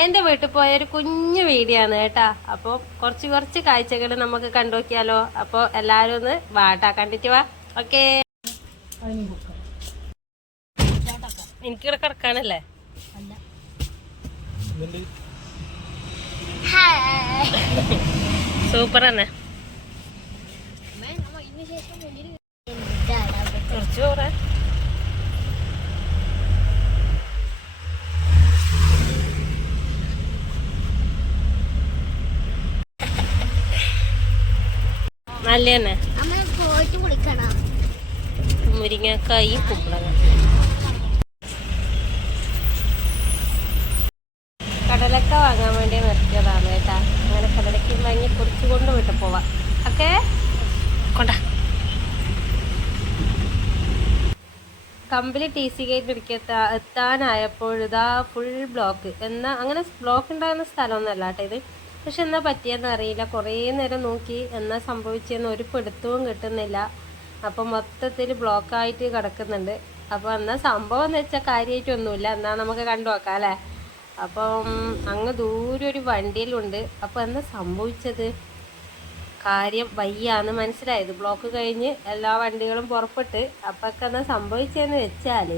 എന്റെ വീട്ടിൽ പോയ ഒരു കുഞ്ഞു വീഡിയോ ആണ് കേട്ടാ. അപ്പോൾ കുറച്ച് കുറച്ച് കാഴ്ചകൾ നമുക്ക് കണ്ടുനോക്കിയാലോ അപ്പോൾ എല്ലാവരും ഒന്ന് വാട്ടാ. കണ്ടിട്ട് വാ. ഓക്കേ. എനിക്കിവിടെ കിടക്കാനല്ലേ? സൂപ്പർ തന്നെ കുറച്ച് ചോറ വിളിക്കണം മുരിങ്ങക്കായി കുമ്പളങ്ങ. കടലക്ക വാങ്ങാൻ വേണ്ടി നിർത്തിയതാണ് കേട്ടാ. അങ്ങനെ കടലക്കും വാങ്ങി കുറിച്ച് കൊണ്ട് വിട്ട് പോവാം. ഓക്കെ? കൊണ്ട. കമ്പിളി ടി സി ഗേറ്റ് ഇടുക്കി എത്താനായപ്പോഴിതാ ഫുൾ ബ്ലോക്ക് എന്നാ അങ്ങനെ ബ്ലോക്ക് ഉണ്ടാകുന്ന സ്ഥലമൊന്നുമല്ല കേട്ടോ ഇത്. പക്ഷെ എന്നാ പറ്റിയെന്ന് അറിയില്ല. കുറേ നേരം നോക്കി എന്നാ സംഭവിച്ചെന്ന് ഒരു പിടുത്തവും കിട്ടുന്നില്ല. അപ്പം മൊത്തത്തിൽ ബ്ലോക്കായിട്ട് കിടക്കുന്നുണ്ട്. അപ്പോൾ എന്നാ സംഭവം എന്ന് വെച്ചാൽ കാര്യമായിട്ടൊന്നുമില്ല എന്നാ നമുക്ക് കണ്ടു നോക്കാം അല്ലേ? അപ്പം അങ്ങ് ദൂരെ ഒരു വണ്ടിയിലുണ്ട്. അപ്പോൾ എന്നാ സംഭവിച്ചത്? കാര്യം വയ്യാന്ന് മനസ്സിലായത്. ബ്ലോക്ക് കഴിഞ്ഞ് എല്ലാ വണ്ടികളും പുറപ്പെട്ട്. അപ്പൊക്കെ എന്നാ സംഭവിച്ചതെന്ന് വെച്ചാൽ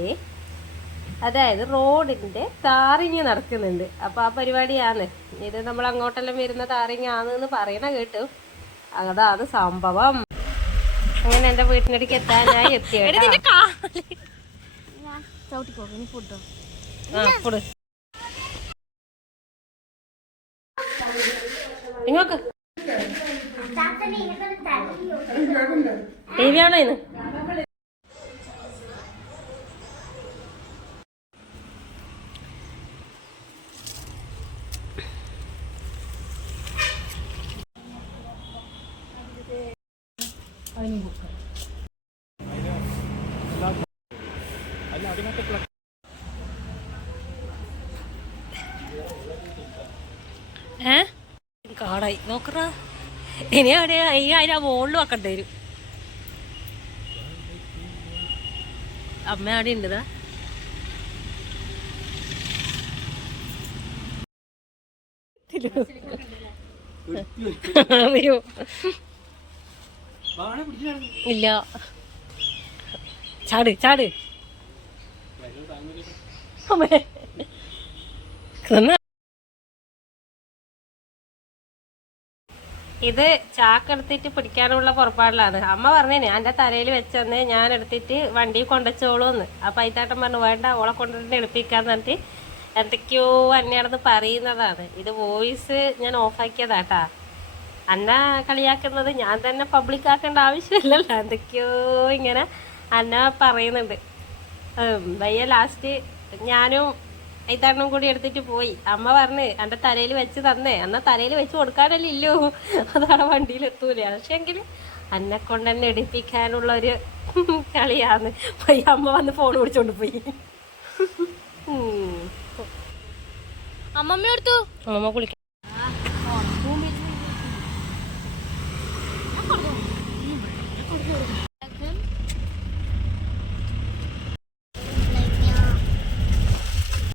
അതായത് റോഡിന്റെ താറിങ് നടക്കുന്നുണ്ട്. അപ്പൊ ആ പരിപാടിയാണ് ഇത് നമ്മൾ അങ്ങോട്ടെല്ലാം വരുന്ന താറിങ് ആണെന്ന് പറയണ കേട്ടു. അതാണ് സംഭവം. അങ്ങനെ എന്റെ വീട്ടിനടുക്ക് എത്താനായി എത്തിയേട്ടാ. ഫുഡോ ആ ഇങ്ങോക്ക് ടി വി ആണോ ഇന്ന്? ഏ? കാടായി. നോക്കറ. ഇനി അവിടെ ഈ അതിന്റെ മുകളിൽ വെക്കേണ്ടി വരും. അമ്മ അവിടെ ഉണ്ടതാ. വരൂ ഇല്ല. ചാട് ചാട്. അമ്മേ. എന്നാ ഇത് ചാക്കെടുത്തിട്ട് പിടിക്കാനുള്ള പുറപ്പാടിലാണ്. അമ്മ പറഞ്ഞേനെ എന്റെ തലയിൽ വെച്ചെന്ന് ഞാൻ എടുത്തിട്ട് വണ്ടി കൊണ്ടുവച്ചോളൂന്ന്. അപ്പം അയിത്താട്ടം പറഞ്ഞു വേണ്ട ഓളെ കൊണ്ടുവന്നിട്ട് എടുപ്പിക്കാന്ന് പറഞ്ഞിട്ട് എന്തൊക്കെയോ അന്നയാണെന്ന് പറയുന്നതാണ്. ഇത് വോയിസ് ഞാൻ ഓഫാക്കിയതാട്ടാ. അന്ന കളിയാക്കുന്നത് ഞാൻ തന്നെ പബ്ലിക് ആക്കേണ്ട ആവശ്യമില്ലല്ലോ. എന്തൊക്കെയോ ഇങ്ങനെ അന്ന പറയുന്നുണ്ട്. ഭയ്യ വയ്യ ലാസ്റ്റ് ഞാനും ഇതെണ്ണം കൂടി എടുത്തിട്ട് പോയി. അമ്മ പറഞ്ഞ് എന്റെ തലയിൽ വെച്ച് തന്നേ. അന്ന തലയിൽ വെച്ച് കൊടുക്കാനല്ലേ ഇല്ലോ. അതാണ് വണ്ടിയിൽ എത്തൂല പക്ഷെങ്കിൽ അന്നെ കൊണ്ട് തന്നെ എടുപ്പിക്കാനുള്ള ഒരു കളിയാന്ന് പോയി അമ്മ വന്ന് ഫോൺ പിടിച്ചോണ്ട് പോയി. അമ്മമ്മ എടുത്തു.